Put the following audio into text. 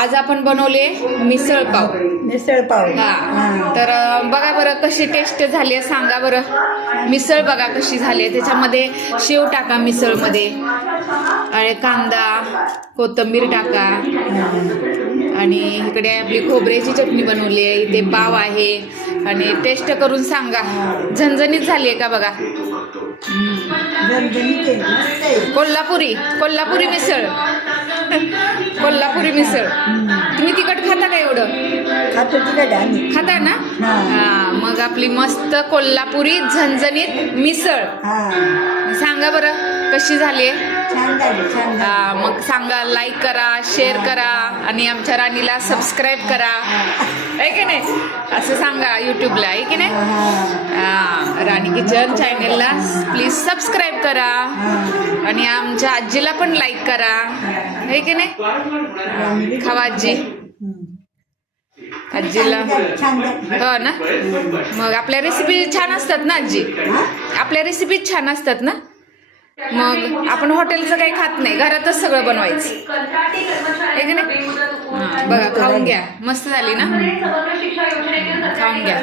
आज आपण बनवले मिसळ पाव. मिसळ पाव. हा, तर बघा बरं कशी टेस्ट झाली आहे सांगा बरं. मिसळ बघा कशी झाली आहे. त्याच्यामध्ये शेव टाका मिसळमध्ये, आणि कांदा कोथिंबीर टाका, आणि इकडे आपली खोबऱ्याची चटणी बनवली आहे. इथे पाव आहे, आणि टेस्ट करून सांगा झणझणीत झाली आहे का बघा. कोल्हापुरी मिसळ. कोल्हापुरी मिसळ. तुम्ही तिखट खाता का एवढं? खाता ना? हा, मग आपली मस्त कोल्हापुरी झणझणीत मिसळ सांगा बरं कशी झाली आहे. मग सांगा, लाईक करा, शेअर करा, आणि आमच्या राणीला सबस्क्राईब करा, आहे की नाही? असं सांगा युट्यूबला, आहे की नाही? राणी किचन चॅनलला प्लीज सबस्क्राईब करा, आणि आमच्या आजीला पण लाईक करा, आहे की नाही? खावा आजी. आजीला हो ना. मग आपल्या रेसिपी छान असतात ना आजी? आपल्या रेसिपी छान असतात ना. मग आपण हॉटेलचं काही खात नाही, घरातच सगळं बनवायचं, आहे की नाही? बघा, खाऊन घ्या. मस्त झाली ना? खाऊन घ्या.